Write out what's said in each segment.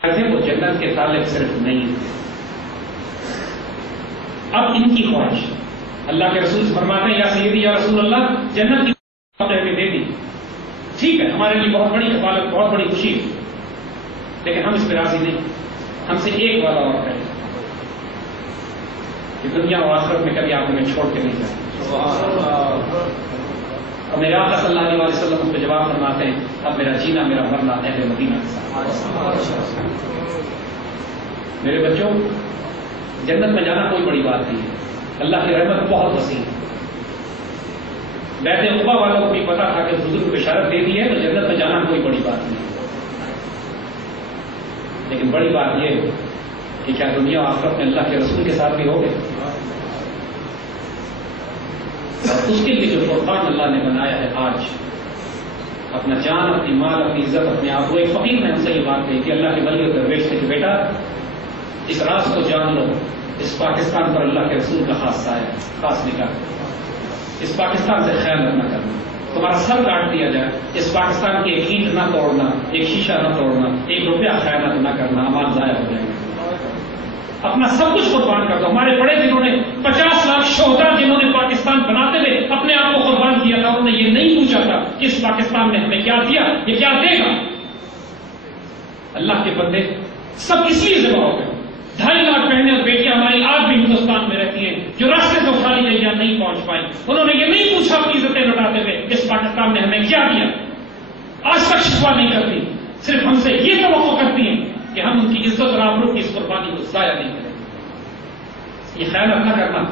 وہ جنت کے طالب صرف نہیں تھے. اب ان کی خواہش اللہ کے رسول فرماتے ہیں یا سیدی یا رسول اللہ جنت کی ہمیں دے دی، ٹھیک ہے ہمارے لیے بہت بڑی کفالت، بہت بڑی خوشی، لیکن ہم اس پہ راضی نہیں. ہم سے ایک وعدہ اور کریں کہ دنیا و آخرت میں کبھی آپ ہمیں چھوڑ کے نہیں جائیں. اور میرے آقا صلی اللہ علیہ وسلم اس پہ جواب فرماتے ہیں اب میرا جینا میرا مرنا اہل مدینہ کے ساتھ. میرے بچوں جنت میں جانا کوئی بڑی بات نہیں ہے، اللہ کی رحمت بہت وسیع ہے. بیت عقبہ والوں کو بھی پتا تھا کہ حضور کو بشارت دے دی ہے تو جنت میں جانا کوئی بڑی بات نہیں ہے. لیکن بڑی بات یہ ہے کہ کیا دنیا و آخرت میں اللہ کے رسول کے ساتھ بھی ہو گئے؟ اور اس کے لیے جو فرقان اللہ نے بنایا ہے، آج اپنا جان، اپنی مال، اپنی عزت، اپنے آپ. وہ ایک فقیر نے ہم سے یہ بات کہی کہ اللہ کے ولی و درویش سے کہ بیٹا اس راز کو جان لو، اس پاکستان پر اللہ کے رسول کا خاص سایہ، خاص نگاہ. اس پاکستان سے خیانت نہ کرنا، تمہارا سر کاٹ دیا جائے، اس پاکستان کی ایک اینٹ نہ توڑنا، ایک شیشہ نہ توڑنا، ایک روپیہ خیانت نہ کرنا، امان ضائع ہو جائے گا. اپنا سب کچھ قربان کر دو. ہمارے بڑے جنہوں نے 50 لاکھ شہدا جنہوں نے پاکستان بناتے ہوئے اپنے آپ کو قربان کیا تھا، انہوں نے یہ نہیں پوچھا تھا کہ اس پاکستان نے ہمیں کیا دیا، یہ کیا دے گا. اللہ کے بندے سب اس لیے ذبح ہو گئے. 2.5 لاکھ بہنیں اور بیٹیاں ہماری آج بھی ہندوستان میں رہتی ہیں جو راستے سے اٹھا لی گئی یا نہیں پہنچ پائی. انہوں نے یہ نہیں پوچھا اپنی عزتیں لوٹاتے ہوئے اس پاکستان نے ہمیں کیا دیا. آج تک شکوہ نہیں کرتی، صرف ہم سے یہ توقع کرتی ہیں کہ ہم ان کی عزت اور آبرو کی اس قربانی کو ضائع نہیں کریں. یہ خیانت نہ کرنا،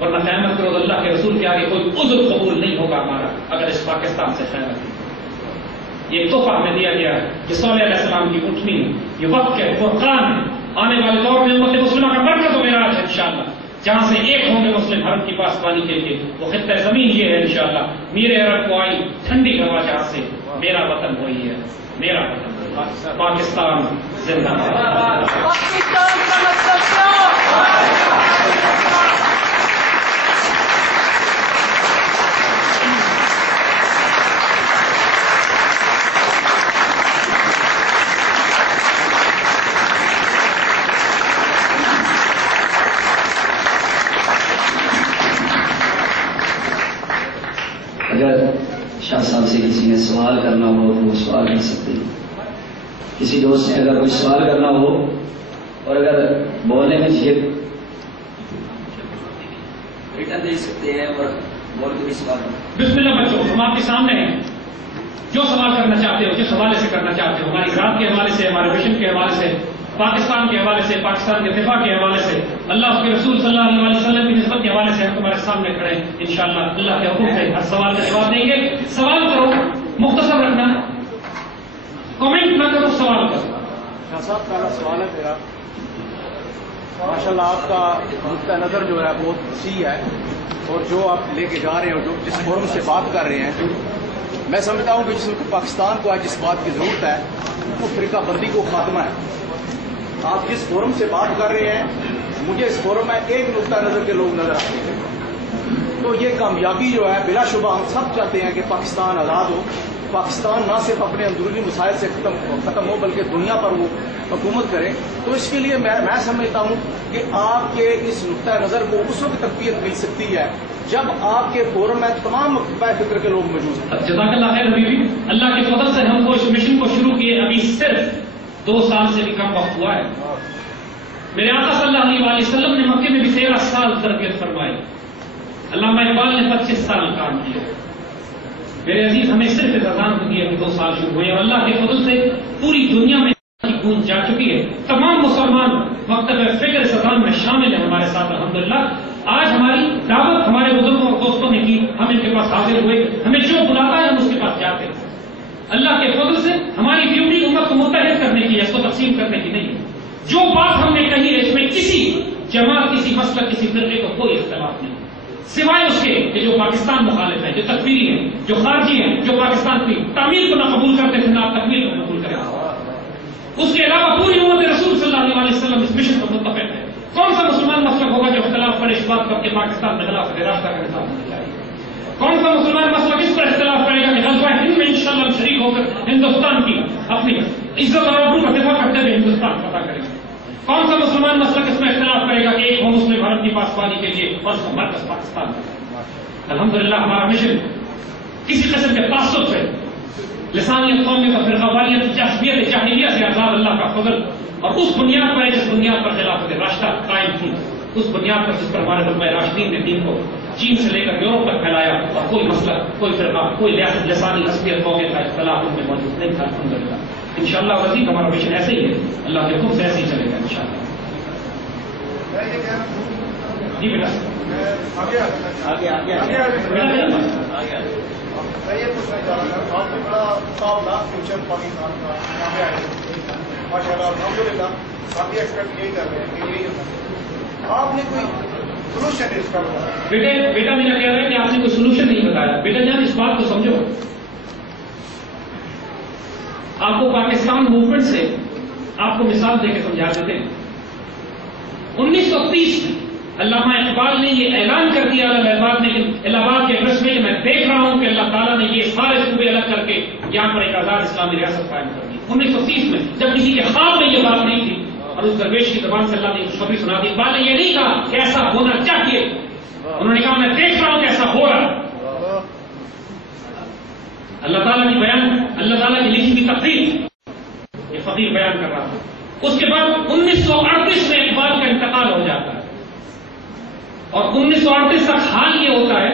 ورنہ قیامت کے روز اللہ کے رسول کے آگے کوئی عذر قبول نہیں ہوگا ہمارا اگر اس پاکستان سے خیانت کی. یہ تحفہ ہمیں دیا گیا ہے کہ صالح علیہ السلام کی اٹھنی ہے، یہ وقت ہے، فرقان ہے. آنے والے دور میں امت مسلمہ کا مرکز و معراج ہے انشاءاللہ، جہاں سے ایک ہوں گے مسلم حرم کی پاسبانی کے لیے. وہ خطہ زمین یہ ہے انشاءاللہ، میرے عرب کو آئی ٹھنڈی ہوا جہاں سے میرا وطن وہی ہے، میرا وطن پاکستان زندہ باد. اگر شاہ صاحب سے کسی نے سوال کرنا ہو تو وہ سوال کر سکتے ہیں. کسی دوست نے اگر کوئی سوال کرنا ہو اور اگر بولنے میں جھجک ریٹن دے سکتے ہیں اور بول کے بھی سوال. بسم اللہ بچوں، ہم آپ کے سامنے ہیں. جو سوال کرنا چاہتے ہو، جس حوالے سے کرنا چاہتے ہو، ہماری ذات کے حوالے سے، ہمارے مشن کے حوالے سے، پاکستان کے حوالے سے، پاکستان کے دفاع کے حوالے سے، اللہ اس کے رسول صلی اللہ علیہ وسلم کی نسبت کے حوالے سے ہم تمہارے سامنے کھڑے ہیں. انشاءاللہ اللہ کے حکم سے ہر سوال کا جواب دیں گے. سوال کرو، مختصر رکھنا، کمنٹ نہ کرو، سوال کرو. شاہ صاحب پہلا سوال ہے میرا. ماشاءاللہ آپ کا نقطہ نظر جو ہے بہت وسیع ہے، اور جو آپ لے کے جا رہے ہیں اور جو جس فورم سے بات کر رہے ہیں، میں سمجھتا ہوں کہ جس پاکستان کو آج جس بات کی ضرورت ہے وہ فرقہ بندی کو خاتمہ ہے. آپ جس فورم سے بات کر رہے ہیں، مجھے اس فورم میں ایک نقطہ نظر کے لوگ نظر آتے ہیں. تو یہ کامیابی جو ہے بلا شبہ ہم سب چاہتے ہیں کہ پاکستان آزاد ہو. پاکستان نہ صرف اپنے اندرونی مسائل سے ختم ہو بلکہ دنیا پر وہ حکومت کرے. تو اس کے لیے میں سمجھتا ہوں کہ آپ کے اس نقطۂ نظر کو اس وقت تقویت مل سکتی ہے جب آپ کے فورم میں تمام مکتبہ فکر کے لوگ موجود ہیں. جزاک اللہ خیر حبیبی. اللہ کے فضل سے ہم کو اس مشن کو شروع کیے ابھی صرف 2 سال سے بھی کم وقت ہوا ہے. میرے آقا صلی اللہ علیہ وسلم نے مکے میں بھی 13 سال تربیت فرمائی. علامہ اقبال نے 25 سال کام کیا. میرے عزیز ہمیں صرف اذان کو دیے 2 سال شروع ہوئے اور اللہ کے فضل سے پوری دنیا میں گونج جا چکی ہے. تمام مسلمان مکتب فکر اس اذان میں شامل ہیں ہمارے ساتھ الحمدللہ. آج ہماری دعوت ہمارے بزرگوں اور دوستوں نے کی، ہم ان کے پاس حاضر ہوئے. ہمیں جو بلاتا ہے ہم اس کے پاس جاتے ہیں. اللہ کے فضل سے ہماری ڈیوٹی امت کو متحد کرنے کی ہے، اس کو تقسیم کرنے کی نہیں ہے. جو بات ہم نے کہی ہے اس میں کسی جماعت، کسی مسلک، کسی فرقے کو کوئی اختلاف نہیں، سوائے اس کے کہ جو پاکستان مخالف ہیں، جو تکفیری ہیں، جو خارجی ہیں، جو پاکستان کی تعمیر کو نہ قبول کرتے تھے، نہ آپ تکمیل کو قبول کریں. اس کے علاوہ پوری امت رسول صلی اللہ علیہ وسلم اس مشن پر متفق ہے. کون سا مسلمان مسلک ہوگا جو اختلاف پر اس بات کر کے پاکستان میں خلاف راستہ کا نظام ہونا چاہیے؟ کون سا مسلمان مسلک اس پر اختلاف کرے گا کہ غزوہ ہند میں انشاءاللہ ہم شریک ہو کر ہندوستان کی اپنی عزت اور آبرو کا دفاع کرتے ہوئے بھارت کی پاسبانی کے لیے، اور اس کا مرکز پاکستان ہے۔ الحمدللہ ہمارا مشن کسی قسم کے تعصب سے، لسانیت، قومیت اور فرقہ جہمیت جاہلیت سے آزاد اللہ کا فضل، اور اس بنیاد پر جس بنیاد پر خلافت راشدہ قائم تھی، اس بنیاد پر جس پر ہمارے علماء راشدین نے دین کو چین سے لے کر یورپ تک پھیلایا، اور کوئی مسئلہ، کوئی فرقہ، کوئی لسانی عصبیت، قومیت کا اختلاف ان میں موجود نہیں تھا۔ الحمدللہ انشاءاللہ وزیر ہمارا مشن ایسے ہی ہے، اللہ کے حکم سے ایسے ہی چلے گا انشاءاللہ۔ جی بیٹا آگے یہ پوچھنا چاہ رہا تھا، آپ نے بڑا صاف تھا فیوچر پاکستان کا آگے آئے ماشاء اللہ الحمدللہ، آپ بھی ایکسپیکٹ یہی کر رہے ہیں کہ یہی ہوتا ہے، آپ نے کوئی سولوشن اس کا بتایا؟ بیٹا میرا کہہ رہا ہے کہ آپ نے کوئی سولوشن نہیں بتایا۔ بیٹا جان اس بات کو سمجھو، آپ کو پاکستان موومنٹ سے آپ کو مثال دے کے سمجھا دیتے ہیں۔ 1930 میں علامہ اقبال نے یہ اعلان کر دیا الہ آباد کے پریس میں کہ میں دیکھ رہا ہوں کہ اللہ تعالیٰ نے یہ سارے صوبے الگ کر کے یہاں پر ایک آزاد اسلامی ریاست قائم کر دی۔ 1930 میں جب کسی کے خواب میں یہ بات نہیں تھی، اور اس درویش کی زبان سے اللہ نے خوشخبری سنا دی۔ اقبال نے یہ نہیں کہا کہ ایسا ہونا چاہیے، انہوں نے کہا میں دیکھ رہا ہوں کہ ایسا ہو رہا ہے۔ اللہ تعالیٰ کی بیان، اللہ تعالیٰ کی لکھی ہوئی تقریر یہ فقیر بیان کر رہا تھا۔ اس کے بعد 1938 میں اقبال کا انتقال ہو جاتا ہے، اور 1938 تک حال یہ ہوتا ہے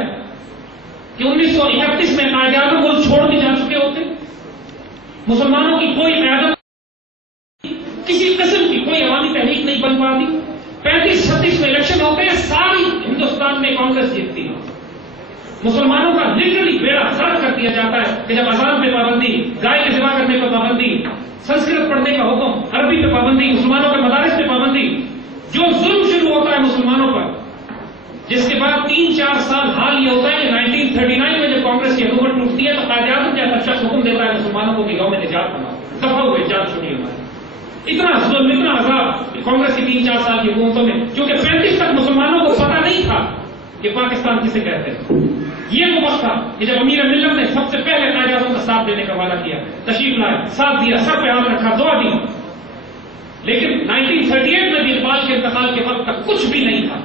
کہ 1931 میں قائد اعظم ملک چھوڑ کے جا چکے ہوتے، مسلمانوں کی کوئی قیادت، کسی قسم کی کوئی عوامی تحریک نہیں بن پاتی۔ 35-36 میں الیکشن ہوتے ہیں، ساری ہندوستان میں کانگریس جیتتی ہے۔ مسلمانوں کا لٹرلی بیڑا غرق کر دیا جاتا ہے کہ جب اذان پہ پابندی، گائے کے ذبح کرنے پہ پابندی، سنسکرت پڑھنے کا حکم، عربی پہ پابندی، مسلمانوں کے مدارس پہ پابندی، جو ظلم شروع ہوتا ہے مسلمانوں پر، جس کے بعد 3-4 سال حال یہ ہوتا ہے کہ 1939 میں جب کانگریس کی حکومت ٹوٹتی ہے تو قائد اعظم جیسا شخص حکم دیتا ہے مسلمانوں کو کہ گاؤں میں نجات بناؤ، دفاع ہوئے جات چھوڑی ہماری۔ اتنا ظلم، اتنا عذاب کانگریس کی 3-4 سال کی حکومتوں میں، کیونکہ 35 تک مسلمانوں کو پتا نہیں تھا کہ پاکستان کسے کہتے ہیں۔ یہ وہ وقت تھا کہ جب امیر ملت نے سب سے پہلے قائد اعظم کا ساتھ دینے کا وعدہ کیا، تشریف لائے، ساتھ دیا، سر پہ ہاتھ رکھا، دعا دی۔ لیکن 1938 میں بھی اقبال کے انتقال کے وقت تک کچھ بھی نہیں تھا۔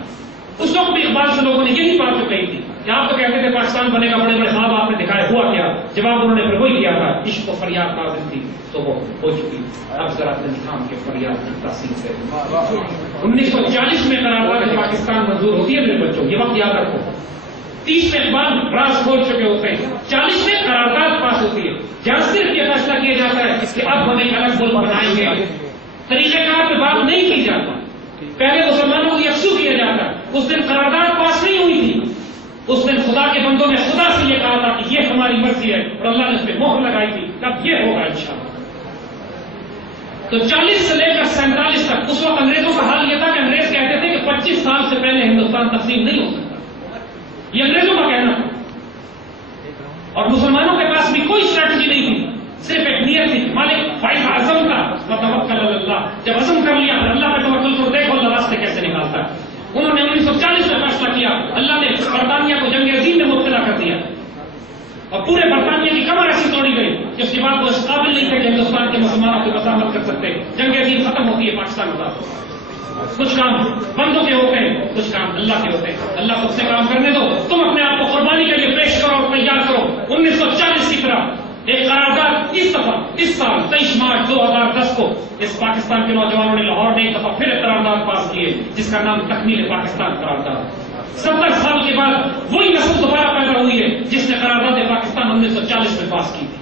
اس وقت بھی اقبال سے لوگوں نے یہی بات تو کہی تھی کہ آپ تو کہتے تھے پاکستان بنے گا، بڑے بڑے خواب آپ نے دکھائے، ہوا کیا؟ جواب انہوں نے پھر وہی کیا تھا، عشق و فریاد نازل تھی تو وہ ہو چکی، اب ذرا نظام کے فریاد کی تاثیر سے 1940 میں قرارداد پاکستان منظور ہوتی ہے۔ میرے بچوں یہ وقت یاد رکھو، 30 میں اقبال راز کھول چکے ہوتے ہیں، 40 میں قرارداد پاس ہوتی ہے، جہاں صرف یہ فیصلہ کیا جاتا ہے کہ اب ہم ایک الگ ملک بنائیں گے۔ طریقہ کار پہ بات نہیں کی جاتا، پہلے مسلمانوں کو یکسو کیا جاتا ہے۔ اس دن قرارداد پاس نہیں ہوئی تھی، اس دن خدا کے بندوں نے خدا سے یہ کہا تھا کہ یہ ہماری مرضی ہے، اور اللہ نے اس پہ مہر لگائی تھی، تب یہ ہوگا انشاءاللہ۔ تو 40 سے لے کر 47 تک اس وقت انگریزوں کا حال یہ تھا کہ انگریز کہتے تھے کہ 25 سال سے پہلے ہندوستان تقسیم نہیں ہو سکتا، یہ انگریزوں کا کہنا تھا۔ اور مسلمانوں کے پاس بھی کوئی اسٹریٹجی نہیں تھی، صرف ایک نیت تھی، مالک فائز عزم کا توکل اللہ، جب عزم کر لیا پھر اللہ پہ توکل کرو، دیکھو اللہ راستے کیسے نکالتا ہے۔ انہوں نے 1940 میں فیصلہ کیا، اللہ نے برطانیہ کو جنگ عظیم میں مبتلا کر دیا، اور پورے برطانیہ کی کمر ایسی توڑی گئی کہ اس کے بعد وہ اس قابل نہیں تھے کہ ہندوستان کے مسلمانوں کی مزاحمت کر سکتے۔ جنگ عظیم ختم ہوتی ہے، پاکستان ہوتا ہے، کچھ کام بندوں کے ہوتے ہیں، کچھ کام اللہ کے ہوتے ہیں، اللہ خود سے کام کرنے دو، تم اپنے آپ کو قربانی کے لیے پیش کرو اور تیار کرو۔ 1940 کی طرح ایک قرارداد اس دفعہ اس سال 23 مارچ 2010 کو اس پاکستان کے نوجوانوں نے لاہور میں ایک دفعہ پھر ایک قرارداد پاس کی ہے جس کا نام تکمیل پاکستان قرارداد۔ 70 سال کے بعد وہی نسل دوبارہ پیدا ہوئی ہے جس نے قرارداد پاکستان 1940 میں پاس کی تھی۔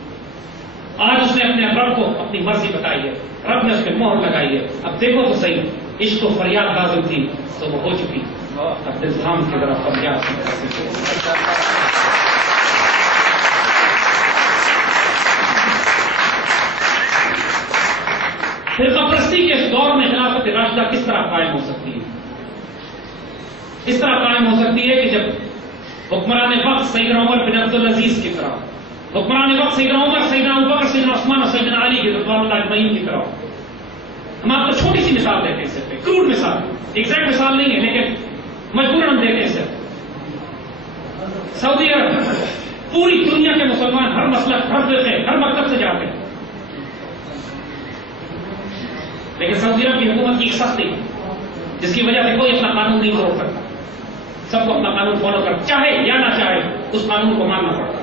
آج اس نے اپنے رب کو اپنی مرضی بتائی ہے، رب نے اس پہ مہر لگائی ہے۔ اب دیکھو تو صحیح، عشق و فریاد لازم تھی تو وہ ہو چکی، اب نظام کی طرف فریاد کی۔ فرقہ پرستی کے اس دور میں خلافت راشدہ کس طرح قائم ہو سکتی ہے؟ اس طرح قائم ہو سکتی ہے کہ جب حکمران وقت سیدنا عمر بن عبدالعزیز کی طرح، حکمران وقت سیدنا عمر، سیدنا ابوبکر، سیدنا عثمان اور سیدنا علی کی رضوان اللہ اجمعین کی طرح۔ ہم آپ کو چھوٹی سی مثال دیتے ہیں، صرف کروڈ مثال، ایگزیکٹ مثال نہیں ہے لیکن مجبوراً ہم دیتے ہیں صرف۔ سعودی عرب، پوری دنیا کے مسلمان ہر مسلک، ہر فرقے، ہر مکتب سے جاتے ہیں، لیکن سعودی عرب کی حکومت کی ایک سختی، جس کی وجہ سے کوئی اپنا قانون نہیں توڑ سکتا. سب کو اپنا قانون فالو کر، چاہے یا نہ چاہے اس قانون کو ماننا پڑتا.